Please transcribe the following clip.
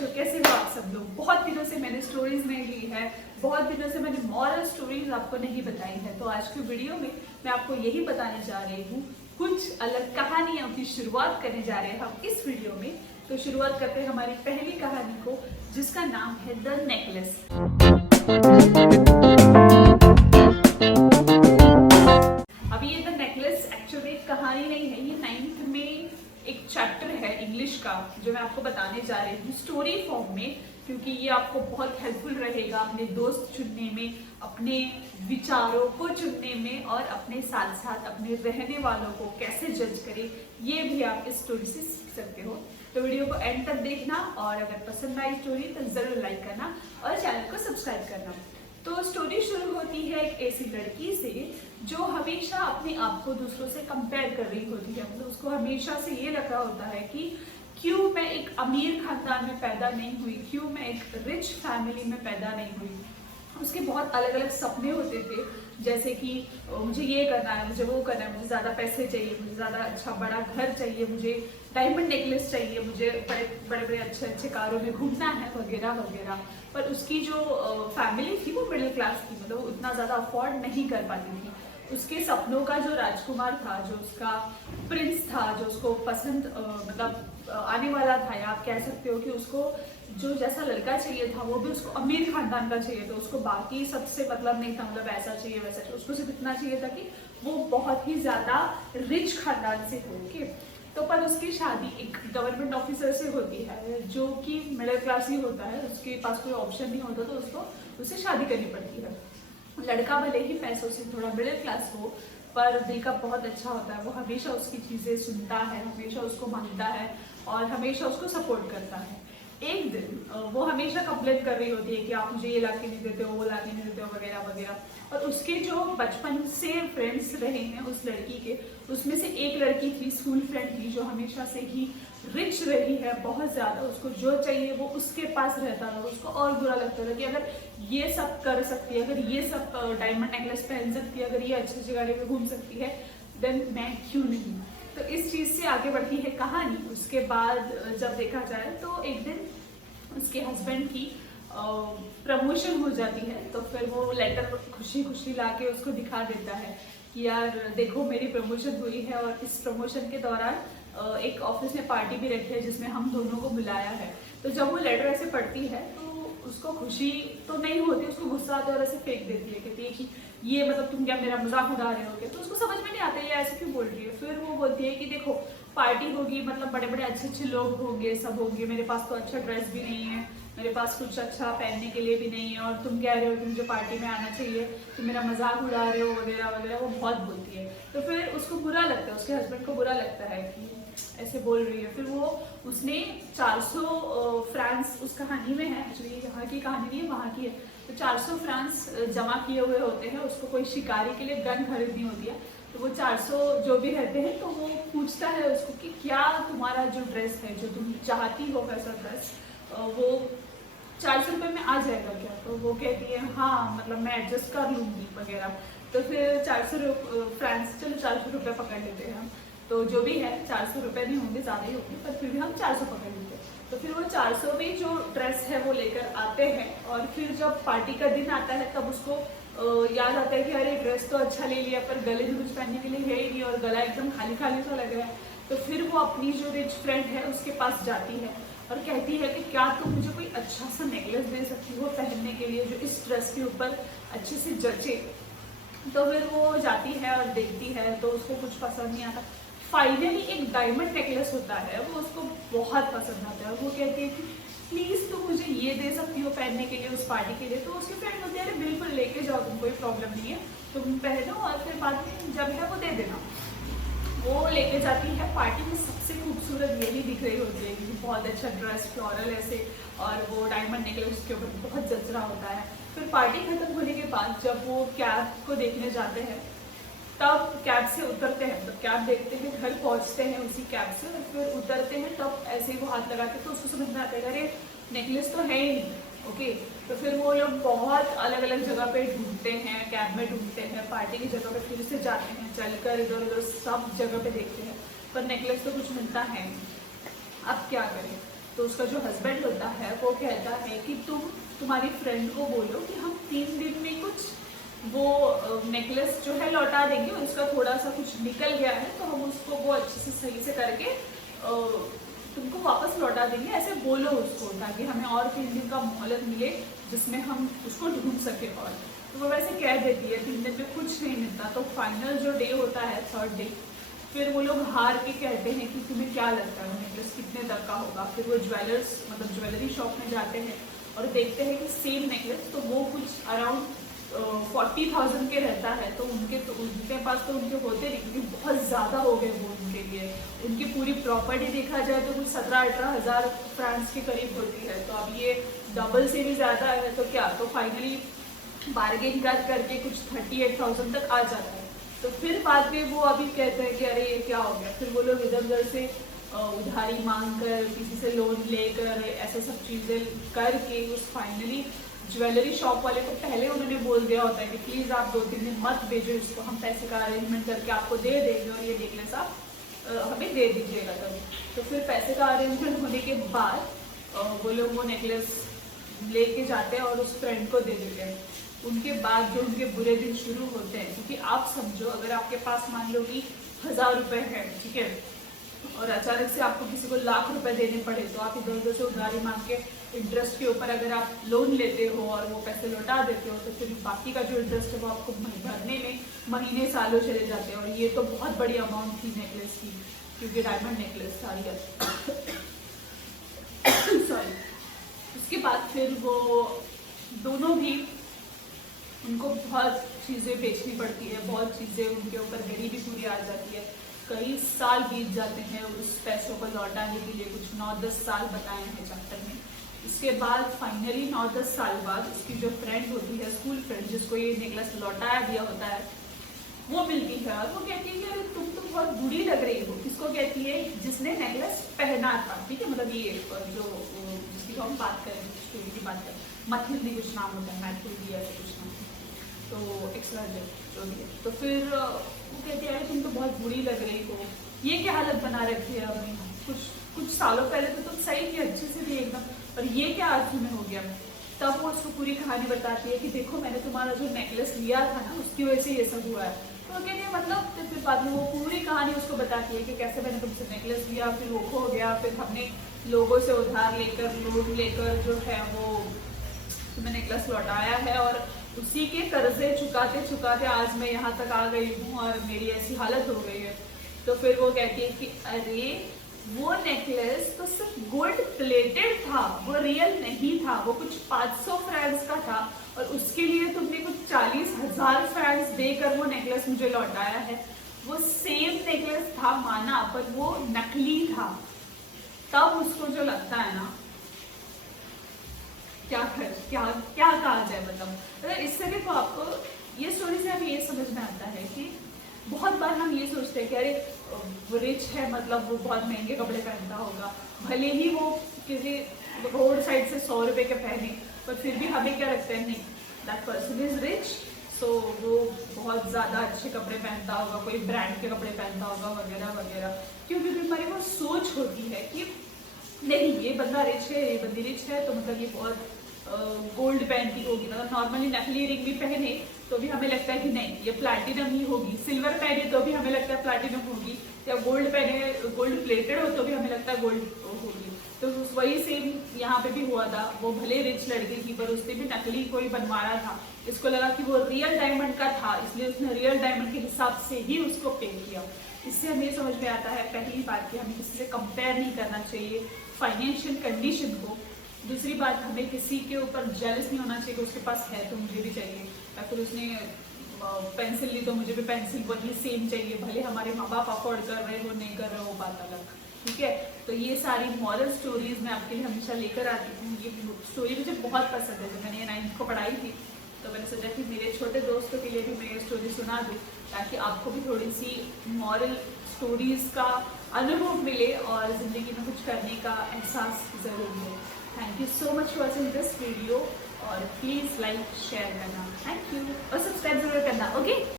बच्चों, कैसे हो आप सब लोग। बहुत दिनों से मैंने स्टोरीज नहीं ली है, बहुत दिनों से मैंने मॉरल स्टोरीज आपको नहीं बताई है। तो आज की वीडियो में मैं आपको यही बताने जा रही हूँ, कुछ अलग कहानियों की शुरुआत करने जा रहे हैं हम इस वीडियो में। तो शुरुआत करते हैं हमारी पहली कहानी को, जिसका नाम है द नेकलेस। अब ये द नेकलेस एक्चुअली कहानी नहीं है, ये 9th में एक चैप्टर है इंग्लिश का, जो मैं आपको बताने जा रही हूँ स्टोरी फॉर्म में, क्योंकि ये आपको बहुत हेल्पफुल रहेगा अपने दोस्त चुनने में, अपने विचारों को चुनने में, और अपने साथ साथ अपने रहने वालों को कैसे जज करें, ये भी आप इस स्टोरी से सीख सकते हो। तो वीडियो को एंड तक देखना, और अगर पसंद आई स्टोरी तो जरूर लाइक करना और चैनल को सब्सक्राइब करना। तो स्टोरी शुरू होती है एक ऐसी लड़की से जो हमेशा अपने आप को दूसरों से कंपेयर कर रही होती है। मतलब उसको हमेशा से ये लग रहा होता है कि क्यों मैं एक अमीर खानदान में पैदा नहीं हुई, क्यों मैं एक रिच फैमिली में पैदा नहीं हुई। उसके बहुत अलग अलग सपने होते थे, जैसे कि मुझे ये करना है, मुझे वो करना है, मुझे ज़्यादा पैसे चाहिए, मुझे ज़्यादा अच्छा बड़ा घर चाहिए, मुझे डायमंड नेकलेस चाहिए, मुझे बड़े बड़े अच्छे अच्छे कारों में घूमना है, वगैरह वगैरह। पर उसकी जो फैमिली थी वो मिडिल क्लास थी, मतलब उतना ज़्यादा अफोर्ड नहीं कर पाती थी। उसके सपनों का जो राजकुमार था, जो उसका प्रिंस था, जो उसको पसंद मतलब आने वाला था, या आप कह सकते हो कि उसको जो जैसा लड़का चाहिए था वो भी उसको अमीर खानदान का चाहिए था। उसको बाकी सबसे मतलब नहीं था, मतलब ऐसा चाहिए वैसा चाहिए, उसको सिर्फ इतना चाहिए था कि वो बहुत ही ज्यादा रिच खानदान से हो के। तो पर उसकी शादी एक गवर्नमेंट ऑफिसर से होती है, जो कि मिडिल क्लास ही होता है, उसके पास कोई ऑप्शन नहीं होता, तो उसको उससे शादी करनी पड़ती है। लड़का भले ही पैसों से थोड़ा मिडिल क्लास हो, पर दिल का बहुत अच्छा होता है। वो हमेशा उसकी चीज़ें सुनता है, हमेशा उसको मानता है और हमेशा उसको सपोर्ट करता है। एक दिन वो हमेशा कंप्लेन कर रही होती है कि आप मुझे ये लाके नहीं देते हो, वो लाके नहीं देते हो, वगैरह वगैरह। और उसके जो बचपन से फ्रेंड्स रहे हैं उस लड़की के, उसमें से एक लड़की थी, स्कूल फ्रेंड थी, जो हमेशा से ही रिच रही है बहुत ज़्यादा। उसको जो चाहिए वो उसके पास रहता था। उसको और बुरा लगता था कि अगर ये सब कर सकती है, अगर ये सब डायमंड नेकलेस पहन सकती है, अगर ये अच्छी अच्छी गाड़ी में घूम सकती है, देन मैं क्यों नहीं। तो इस चीज़ से आगे बढ़ती है कहानी। उसके बाद जब देखा जाए तो एक दिन उसके हस्बैंड की प्रमोशन हो जाती है, तो फिर वो लेटर खुशी खुशी लाके उसको दिखा देता है कि यार देखो मेरी प्रमोशन हुई है, और इस प्रमोशन के दौरान एक ऑफिस में पार्टी भी रखी है जिसमें हम दोनों को बुलाया है। तो जब वो लेटर ऐसे पढ़ती है तो उसको खुशी तो नहीं होती, उसको गुस्सा आता है और ऐसे फेंक देती है, कहती है कि ये मतलब तुम क्या मेरा मजाक उड़ा रहे होगे। तो उसको समझ में नहीं आता ये ऐसे क्यों बोल रही है। फिर वो बोलती है कि देखो पार्टी होगी, मतलब बड़े बड़े अच्छे अच्छे लोग होंगे, सब होंगे, मेरे पास तो अच्छा ड्रेस भी नहीं है, मेरे पास कुछ अच्छा पहनने के लिए भी नहीं है, और तुम कह रहे हो कि मुझे पार्टी में आना चाहिए, तुम मेरा मजाक उड़ा रहे हो, वगैरह वगैरह। वो बहुत बोलती है। तो फिर उसको बुरा लगता है, उसके हस्बैंड को बुरा लगता है कि ऐसे बोल रही है। फिर वो उसने 400 फ्रांस, उस कहानी में है एक्चुअली, यहाँ की कहानी नहीं है वहाँ की है, तो 400 फ्रांस जमा किए हुए होते हैं। उसको कोई शिकारी के लिए गन खरीदनी होती है, तो वो 400 जो भी रहते हैं, तो वो पूछता है उसको कि क्या तुम्हारा जो ड्रेस है, जो तुम चाहती हो वैसा ड्रेस, वो 400 रुपये में आ जाएगा क्या। तो वो कहती है हाँ, मतलब मैं एडजस्ट कर लूँगी वगैरह। तो फिर 400 फ्रांस, चलो 400 रुपये पकड़ लेते हैं हम, तो जो भी है 400 रुपये नहीं होंगे, ज़्यादा ही होंगे, पर फिर भी हम 400 पकड़ लेते हैं। तो फिर वो 400 में जो ड्रेस है वो लेकर आते हैं, और फिर जब पार्टी का दिन आता है तब उसको याद आता है कि अरे ड्रेस तो अच्छा ले लिया, पर गले में कुछ पहनने के लिए है ही नहीं, और गला एकदम खाली खाली सा लग रहा है। तो फिर वो अपनी जो रिच फ्रेंड है उसके पास जाती है और कहती है कि क्या तुम मुझे कोई अच्छा सा नेकलेस दे सकती हो पहनने के लिए, जो इस ड्रेस के ऊपर अच्छे से जचे। तो फिर वो जाती है और देखती है, तो उसको कुछ पसंद नहीं आता। फाइनली एक डायमंड नेकलेस होता है, वो उसको बहुत पसंद आता है, और वो कहती है कि प्लीज़ तुम मुझे ये दे सकती हो पहनने के लिए उस पार्टी के लिए। तो उसकी फ्रेंड बोलती है अरे बिल्कुल लेके जाओ, तुम, कोई प्रॉब्लम नहीं है, तुम पहनो और फिर बाद में जब है वो दे देना। वो लेके जाती है। पार्टी में सबसे खूबसूरत यही दिख रही होती है कि बहुत अच्छा ड्रेस, फ्लोरल ऐसे, और वो डायमंड नेकलेस उसके ऊपर बहुत जच रहा होता है। फिर पार्टी खत्म होने के बाद जब वो कैब को देखने जाते हैं, तब कैब से उतरते हैं, तो कैब देखते हैं, घर पहुंचते हैं उसी कैब से, और फिर उतरते हैं, तब ऐसे ही वो हाथ लगाते, तो उसको समझ में आता है अरे नेकलेस तो है ही नहीं। ओके, तो फिर वो लोग बहुत अलग अलग जगह पे ढूंढते हैं, कैब में ढूंढते हैं, पार्टी की जगह पे फिर से जाते हैं, चलकर इधर उधर सब जगह पे देखते हैं, पर नेकलेस तो कुछ मिलता है नहीं। अब क्या करें। तो उसका जो हस्बैंड होता है वो कहता है कि तुम्हारी फ्रेंड को बोलो कि हम 3 दिन में कुछ वो नेकलेस जो है लौटा देंगे, उसका थोड़ा सा कुछ निकल गया है तो हम उसको वो अच्छे से सही से करके तुमको वापस लौटा देंगे, ऐसे बोलो उसको, ताकि हमें और 3 दिन का मोहलत मिले जिसमें हम उसको ढूंढ सके। और तो वो वैसे कह देती है 3 दिन में कुछ नहीं मिलता। तो फाइनल जो डे होता है, 3rd डे, फिर वो लोग हार के कहते हैं कि तुम्हें क्या लगता है नेकलेस कितने तक का होगा। फिर वो ज्वेलरी शॉप में जाते हैं और देखते हैं कि सेम नेकलेस तो वो कुछ अराउंड 40,000 के रहता है। तो उनके पास तो उनके होते नहीं, क्योंकि बहुत ज़्यादा हो गए वो उनके लिए। उनकी पूरी प्रॉपर्टी देखा जाए तो कुछ 17-18 हज़ार फ्रांस के करीब होती है। तो अब ये डबल से भी ज़्यादा है तो क्या, तो फाइनली बार्गेन करके कुछ 38,000 तक आ जाता है। तो फिर बाद में वो अभी कहते हैं कि अरे ये क्या हो गया। फिर वो लोग इधर उधर से उधारी मांग कर, किसी से लोन लेकर, ऐसे सब चीज़ें करके उस फाइनली ज्वेलरी शॉप वाले को पहले उन्होंने बोल दिया होता है कि प्लीज़ आप 2-3 दिन मत भेजो इसको, हम पैसे का अरेंजमेंट करके आपको दे देंगे और ये नेकलेस आप हमें दे दीजिएगा तब। तो फिर पैसे का अरेंजमेंट होने के बाद वो लोग वो नेकलेस लेके जाते हैं और उस फ्रेंड को दे देते हैं। उनके बाद जो उनके बुरे दिन शुरू होते हैं, क्योंकि आप समझो अगर आपके पास मान लो कि 1000 रुपये है, ठीक है, और अचानक से आपको किसी को लाख रुपए देने पड़े, तो आप इधर उधर से उधारी मांग के इंटरेस्ट के ऊपर अगर आप लोन लेते हो और वो पैसे लौटा देते हो, तो फिर बाकी का जो इंटरेस्ट है वो आपको भरने में महीने सालों चले जाते हैं। और ये तो बहुत बड़ी अमाउंट थी नेकलेस की, क्योंकि डायमंड नेकलेस सारी सॉरी। उसके बाद फिर वो दोनों भी, उनको बहुत चीज़ें बेचनी पड़ती है, बहुत चीज़ें उनके ऊपर गरीबी पूरी आ जाती है। कई साल बीत जाते हैं उस पैसों को लौटाने के लिए, कुछ 9-10 साल बताए हैं चैप्टर में। इसके बाद फाइनली 9-10 साल बाद उसकी जो फ्रेंड होती है, स्कूल फ्रेंड, जिसको ये नेकलेस लौटाया दिया होता है, वो मिलती है और वो कहती है कि अरे तुम तो बहुत बुरी लग रही हो। किसको कहती है? जिसने नेकलेस पहना था, ठीक है, मतलब ये जो जिसकी हम बात करें, स्टोरी की बात करें, मथिल्दी कुछ नाम होता है, मैथिल्दी ऐसे कुछ नाम, तो एक्स्ट्रा जो भी है। तो फिर वो कहती है अरे तुम तो बहुत बुरी लग रही हो, ये क्या हालत बना रखी है अपनी, कुछ सालों पहले तो तुम सही थी, अच्छे से थी एकदम, और ये क्या आज तुम्हें हो गया। तब वो उसको पूरी कहानी बताती है कि देखो मैंने तुम्हारा जो नेकलेस लिया था ना, उसकी वजह से ये सब हुआ है। तो वो कहती है मतलब, तो फिर बाद में वो पूरी कहानी उसको बताती है कि कैसे मैंने तुमसे नेकलेस लिया, फिर वो खो गया, फिर हमने लोगों से उधार लेकर, लोन लेकर जो है वो तुम्हें नेकलेस लौटाया है, और उसी के कर्जे चुकाते चुकाते आज मैं यहाँ तक आ गई हूँ और मेरी ऐसी हालत हो गई है। तो फिर वो कहती है कि अरे वो नेकलेस तो सिर्फ गोल्ड प्लेटेड था, वो रियल नहीं था, वो कुछ 500 फ्रांस का था, और उसके लिए तुमने कुछ 40,000 फ्रांस देकर वो नेकलेस मुझे लौटाया है। वो सेम नेकलेस था माना, पर वो नकली था। तब उसको जो लगता है ना, क्या कहा जाए, मतलब इससे देखो आपको ये स्टोरी से हमें ये समझ में आता है कि बहुत बार हम ये सोचते हैं कि अरे वो रिच है, मतलब वो बहुत महंगे कपड़े पहनता होगा, भले ही वो किसी रोड साइड से 100 रुपए के पहने, पर फिर भी हमें क्या लगता है, नहीं, दैट पर्सन इज रिच, सो वो बहुत ज़्यादा अच्छे कपड़े पहनता होगा, कोई ब्रांड के कपड़े पहनता होगा, वगैरह वगैरह। क्योंकि हमारी वो सोच होती है कि नहीं ये बंदा रिच है, ये बंदी रिच है, तो मतलब ये बहुत गोल्ड पहनती होगी, मतलब नॉर्मली नकली रिंग भी पहने तो भी हमें लगता है कि नहीं ये प्लैटिनम ही होगी, सिल्वर पहने तो भी हमें लगता है प्लैटिनम होगी, या गोल्ड पहने, गोल्ड प्लेटेड हो तो भी हमें लगता है गोल्ड होगी। तो वही सेम यहाँ पे भी हुआ था। वो भले रिच लड़की थी, पर उसने भी नकली कोई बनवाया था, इसको लगा कि वो रियल डायमंड का था, इसलिए उसने रियल डायमंड के हिसाब से ही उसको पे किया। इससे हमें ये समझ में आता है पहली बात कि हमें किसी से कंपेयर नहीं करना चाहिए फाइनेंशियल कंडीशन को। दूसरी बात, हमें किसी के ऊपर जेलस नहीं होना चाहिए कि उसके पास है तो मुझे भी चाहिए, या फिर उसने पेंसिल ली तो मुझे भी पेंसिल वही सेम चाहिए, भले हमारे माँ बाप अफोर्ड कर रहे हो नहीं कर रहे हो, बात अलग, ठीक है। तो ये सारी मॉरल स्टोरीज मैं आपके लिए हमेशा लेकर आती हूँ। ये स्टोरी मुझे बहुत पसंद है। जब मैंने 9th को पढ़ाई थी तो मैंने सोचा कि मेरे छोटे दोस्तों के लिए भी मैं ये स्टोरी सुना दूँ, ताकि आपको भी थोड़ी सी मॉरल स्टोरीज का अनुभव मिले और ज़िंदगी में कुछ करने का एहसास ज़रूर हो। Thank you so much for watching this video, और प्लीज़ लाइक शेयर करना, थैंक यू, और सब्सक्राइब जरूर करना, ओके।